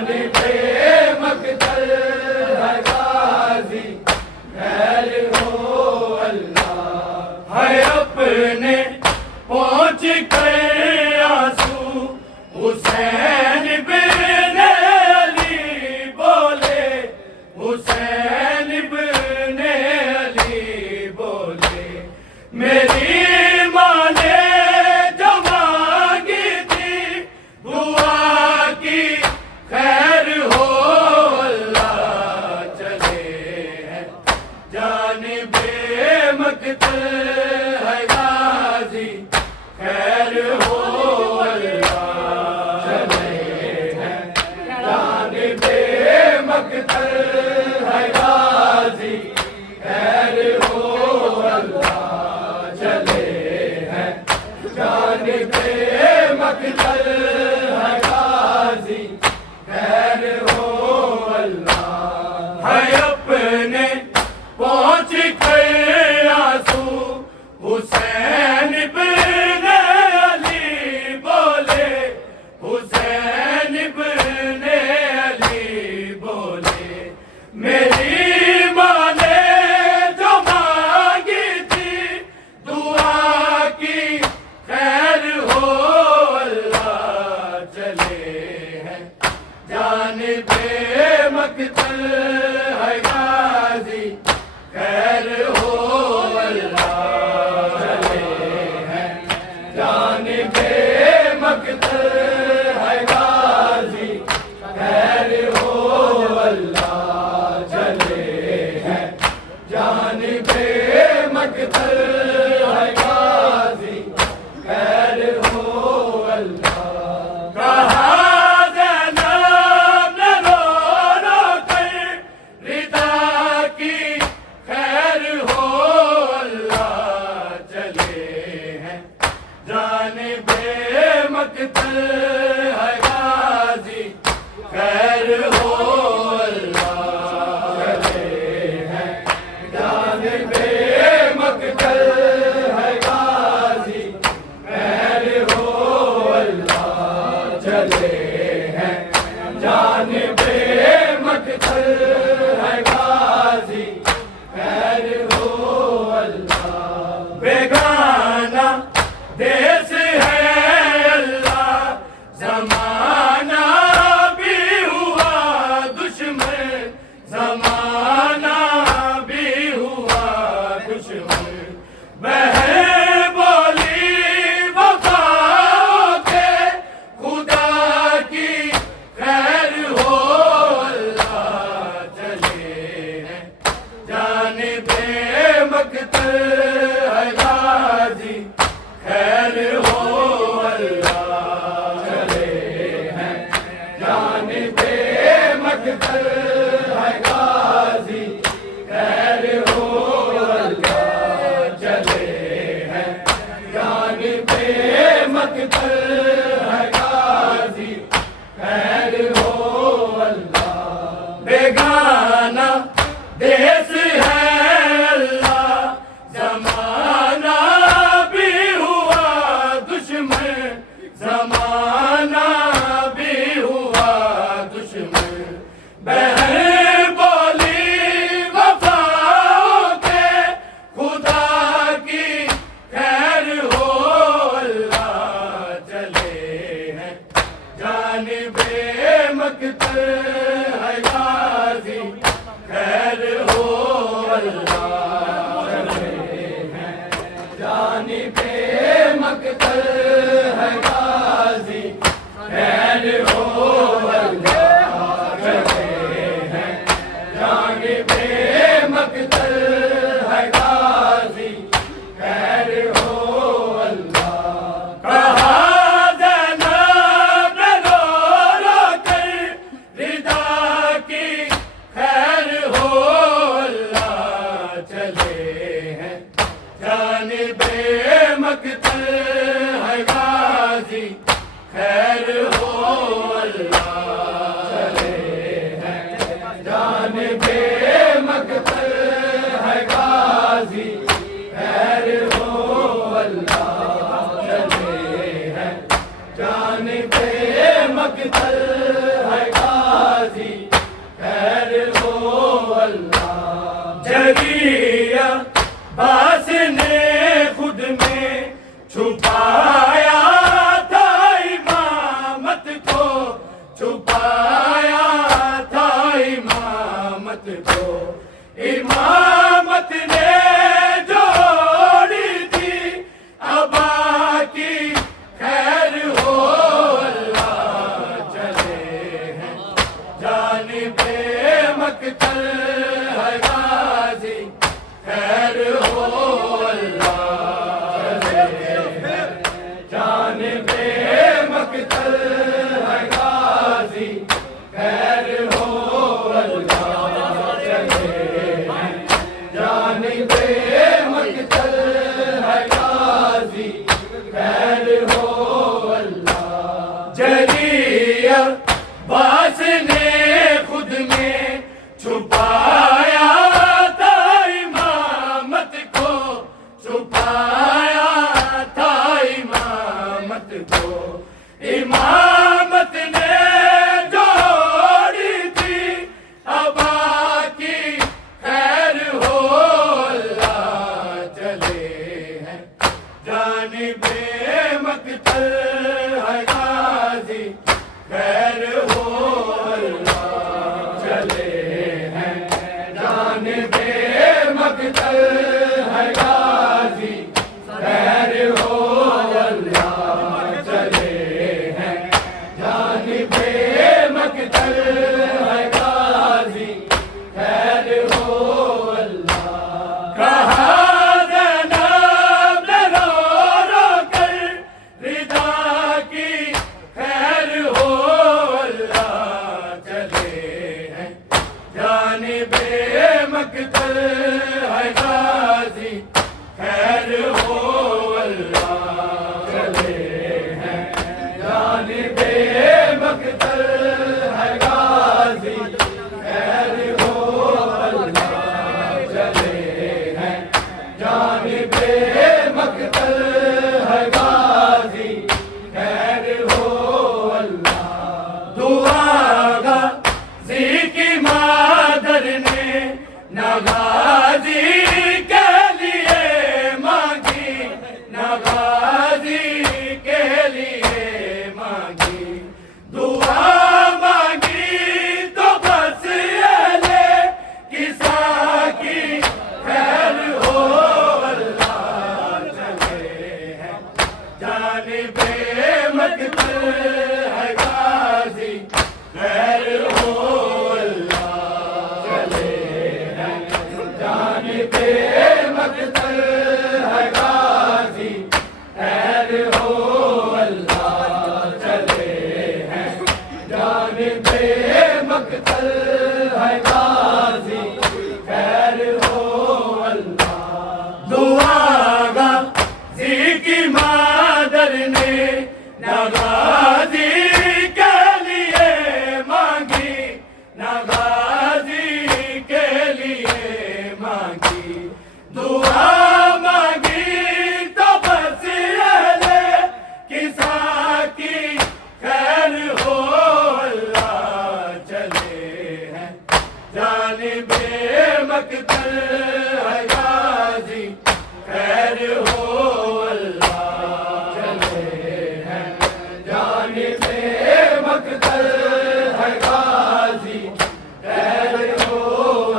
جانب مقتل ہے غازی خیر ہو اللہ ہے اپنے پہنچ کر آنسو حسین بن علی بولے حسین بن علی بولے میری ماں نے جو مانگی تھی دعا کی خیر ہو اللہ چلے ہیں جانب مقتل ہے غازی خیر ہو اللہ چلے ہیں جانب مقتل ہے غازی خیر ہو اللہ چلے ہیں جانب مقتل ہے غازی خیر ہو اللہ ہے اپنے پہنچ کر آنسو حسین بن علی بولے حسین بن علی بولے میری ماں نے جو مانگی تھی دعا کی خیر ہو اللہ چلے ہیں جانب مقتل ہے غازی خیر ہو اللہ چلے ہیں جانب مقتل ہے غازی خیر ہو اللہ چلے ہیں جانب مقتل ہے غازی خیر ہو اللہ کہا زینب نے رو رو کر ردا کی خیر ہو اللہ چلے ہیں جانب مقتل ہے غازی خیر ہو اللہ چلے ہیں جانب مقتل ہے غازی خیر ہو اللہ چلے ہیں جانب مقتل ہے غازی خیر ہو اللہ بیگانہ دیس ہے اللہ زمانہ بھی ہوا دشمن زمانہ بھی ہوا دشمن بہن بولی وفا کے خدا کی خیر ہو اللہ چلے ہیں جانب مقتل ہے غازی خیر ہو اللہ چلے ہیں جانب مقتل ہے غازی خیر ہو اللہ چلے ہیں جانب مقتل ہے غازی خیر ہو اللہ بیگانہ دیس ہے اللہ زمانہ بھی ہوا دشمن زمانہ بھی ہوا دشمن بہن بولی وفا کے خدا کی خیر ہو اللہ چلے ہیں جانب مقتل ہے غازی خیر ہو اللہ چلے ہیں جانب مقتل ہے غازی خیر ہو اللہ چلے ہیں جانب مقتل ہے غازی خیر ہو اللہ جانب مقتل ہے غازی خیر ہو اللہ جانب مقتل ہے غازی خیر ہو اللہ جلی عباس نے خود میں چھپایا تھا امامت کو چھپایا تھا امامت کو امامت نے جوڑی تھی ابا کی خیر ہو اللہ چلے ہیں جانب مقتل ہے غازی خیر ہو اللہ چلے ہیں جانب مقتل ہے غازی خیر ہو اللہ چلے ہیں جانب مقتل ہے غازی خیر ہو اللہ کہا زینب نے رو رو کر رضا کی خیر ہو اللہ چلے ہیں جانب مقتل ہے غازی خیر ہو اللہ چلے ہیں جانب مقتل ہے غازی خیر ہو اللہ چلے ہیں جانب مقتل ہے غازی خیر ہو اللہ دعا غازی کی مادر نے نہ غازی کے لیے مانگی نہ غازی کے لیے مانگی دعا مانگی تو بس اہل قصہ کی خیر ہو اللہ چلے ہیں جانب مقتل ہے غازی خیر ہو اللہ چلے ہیں جانب مقتل ہے غازی خیر ہو اللہ چلے ہیں جانب مقتل ہے غازی خیر ہو اللہ دعا غازی کی مادر نے نہ غازی کے لیے مانگی نہ غازی کے لیے مانگی دعا مانگی تو بس اہل قصہ کی خیر ہو اللہ چلے ہیں جانب مقتل ہے غازی خیر ہو اللہ چلے ہیں جانب مقتل ہے غازی خیر ہو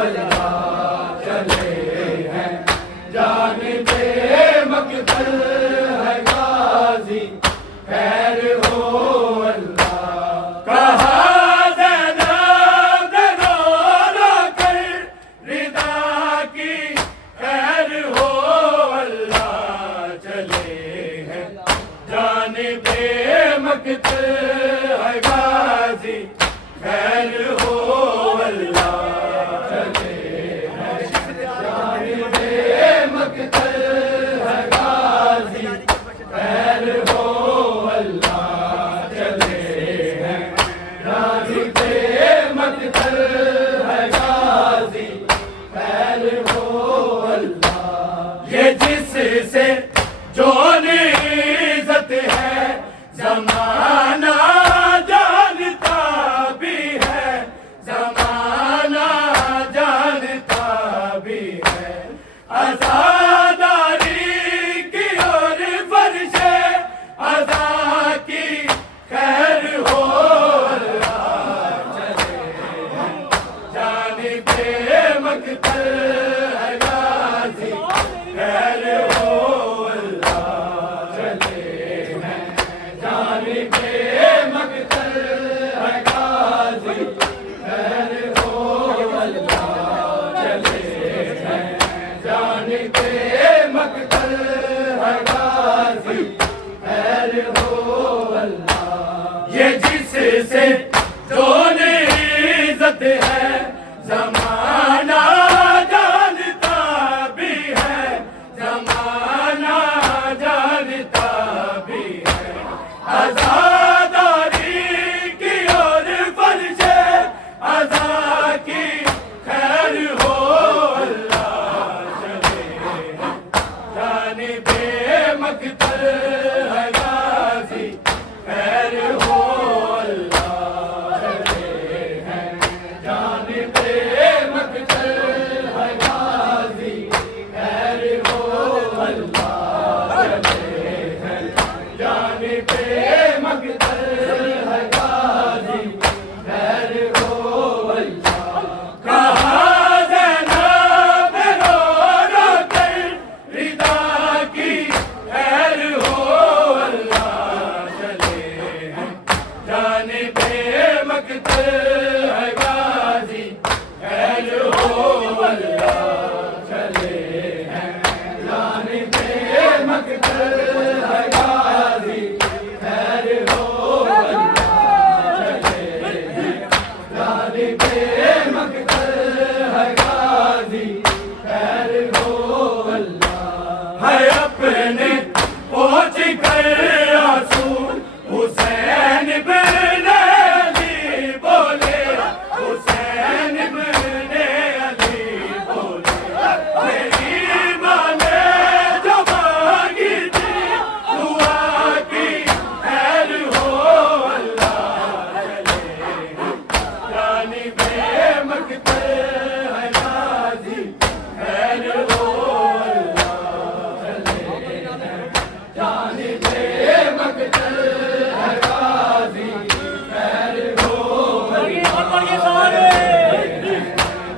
اللہ چلے ہیں جانب مقتل ہے غازی خیر ہو اللہ کہا زینب نے رو رو کر رضا کی خیر ہو اللہ چلے ہیں جانب مقتل ہے غازی خیر ہو اللہ چلے ہیں جانب مقتل ہے غازی خیر ہو اللہ چلے ہیں جانب مقتل ہے غازی خیر ہو اللہ یہ جس سے جو عزت ہے زمانہ جانتا بھی ہے زمانہ جانتا بھی ہے عزاداری کی اور فرش عزا کی خیر ہو اللہ چلے ہیں جانب مقتل ہے غازی خیر ہو اللہ چلے ہیں جانب مقتل ہے غازی خیر زمانہ جانتا بھی ہے، زمانہ جانتا بھی ہے، آزاداری کی اور فرش ازاں کی خیر ہو، اللہ چلے ہیں جانب مقتل ہے غازی، خیر ہو اللہ چلے ہیں جانب مقتل ہے غازی، خیر ہو اللہ چلے ہیں جانب مقتل ہے غازی، خیر ہو اللہ۔ کہا زینب رو رو کر ردا کی خیر ہو اللہ چلے ہیں جانب مقتل ہے غازی، خیر ہو اللہ چلے ہیں جانب مقتل ہے غازی، خیر ہو اللہ چلے ہیں جانب مقتل ہے غازی، خیر ہو اللہ۔ ہے اپنے پہنچ کر آنسو حسین بن علی بولے، حسین بن علی بولے، میری ماں نے جو مانگی تھی دعا کی خیر ہو اللہ چلے ہیں جانب مقتل ہے غازی، خیر ہو اللہ چلے ہیں جانب مقتل ہے غازی، خیر ہو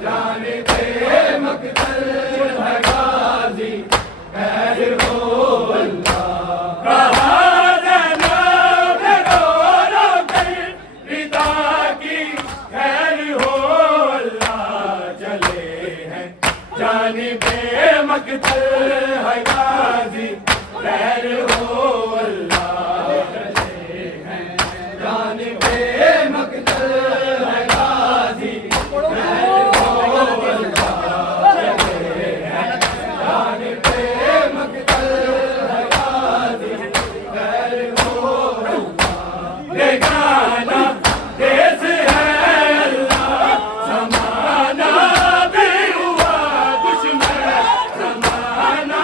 جانب مقتل ہے غازی، خیر ہو اللہ۔ کہا زینب رو رو کر ردا کی خیر ہو اللہ چلے ہیں جانب مقتل ہے غازی، خیر ہو اللہ چلے ہیں جانب مقتل ہے غازی، خیر ہو اللہ چلے ہیں جانب مقتل ہے غازی، خیر ہو اللہ۔ بیگانہ دیس ہے اللہ، زمانہ بھی ہوا دشمن، زمانہ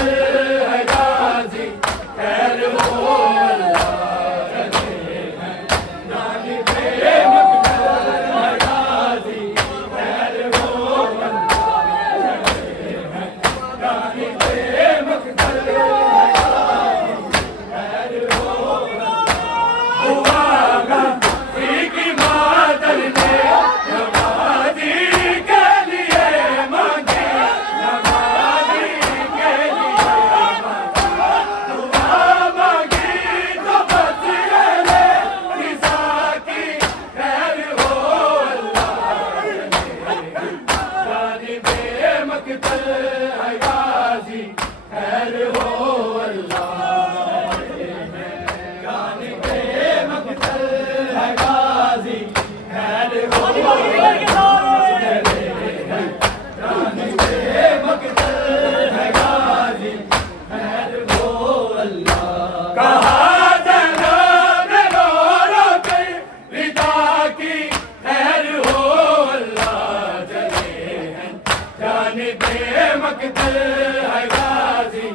مقتل ہے غازی خیر ہو اللہ چلے ہیں جانب مقتل ہے غازی خیر ہو اللہ چلے ہیں جانب مقتل ہے غازی خیر ہو اللہ کی مادر نے نمازی کے لیے مانگے نمازی کے لیے دعا مانگی تو بس رہے رضا کی خیر ہو اللہ جانب مقتل ہے غازی خیر ہو اللہ جانب مقتل ہے غازی خیر ہو کہا جناب رو رو کر رضا کی خیر ہو اللہ چلے ہیں جانب مقتل ہے غازی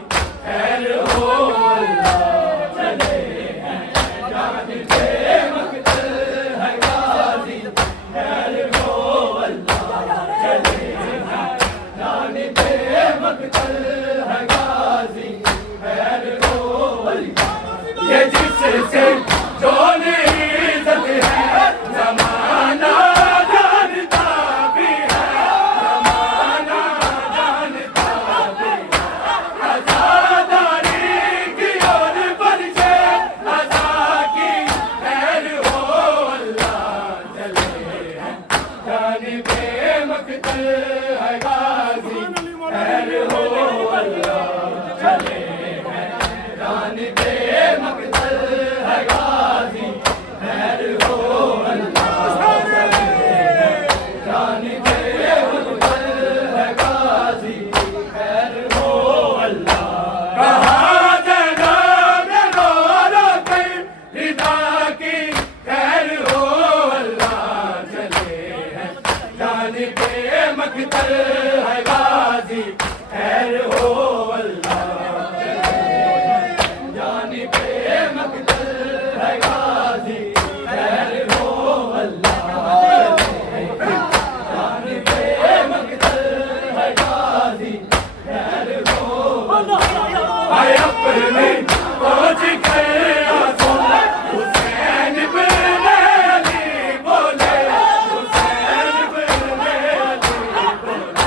خیر ہو اللہ چلے ہیں جانب مقتل ہے غازی خیر ہو اللہ چلے ہیں جانب مقتل ہے غازی خیر ہو اللہ یہ جس سے جو عزت ہے زمانہ جانتا بھی ہے زمانہ جانتا بھی ہے عزاداری کی اور پرچے عزا کی خیر ہو اللہ چلے ہیں جانب مقتل ہے غازی خیر ہو اللہ چلے ہیں جانب مقتل ہے غازی خیر ہو اللہ چلے ہیں جانب مقتل ہے غازی خیر ہو اللہ کہا جناب رو رو کر رضا کی خیر ہو اللہ چلے ہیں جانب مقتل ہے غازی خیر ہو اللہ چلے ہیں جانب مقتل ہے غازی خیر ہو اللہ چلے ہیں جانب مقتل ہے غازی خیر ہو اے اپنے پہنچ کر آنسوں حسین بن علی بولے حسین بن علی بولے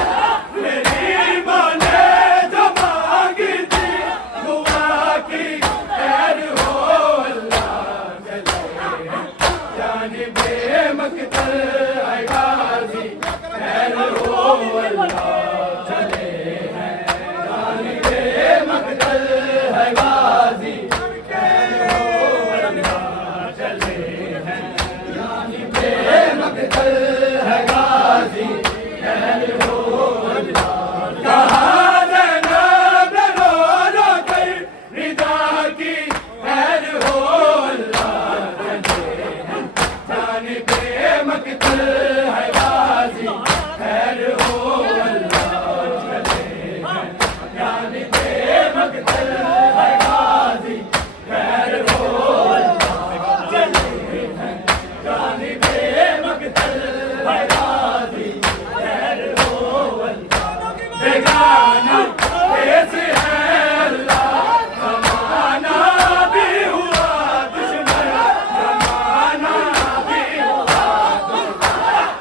میری ماں نے جو مانگی تھی دعا کی خیر ہو اللہ چلے ہیں جانب مقتل ہے غازی خیر ہو اللہ چلے ہیں جانب مقتل ہے غازی خیر ہو اللہ چلے ہیں جانب مقتل ہے غازی خیر ہو اللہ کہا جناب رو رو کر رضا کی خیر ہو اللہ چلے ہیں جانب مقتل ہے غازی خیر ہو اللہ چلے ہیں جانب مقتل ہے غازی خیر ہو اللہ چلے ہیں جانب مقتل ہے غازی خیر ہو اللہ بیگانہ کیسے ہے اللہ زمانہ بھی ہوا دشمن زمانہ بھی ہوا دشمن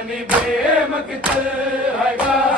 جانب مقتل ہے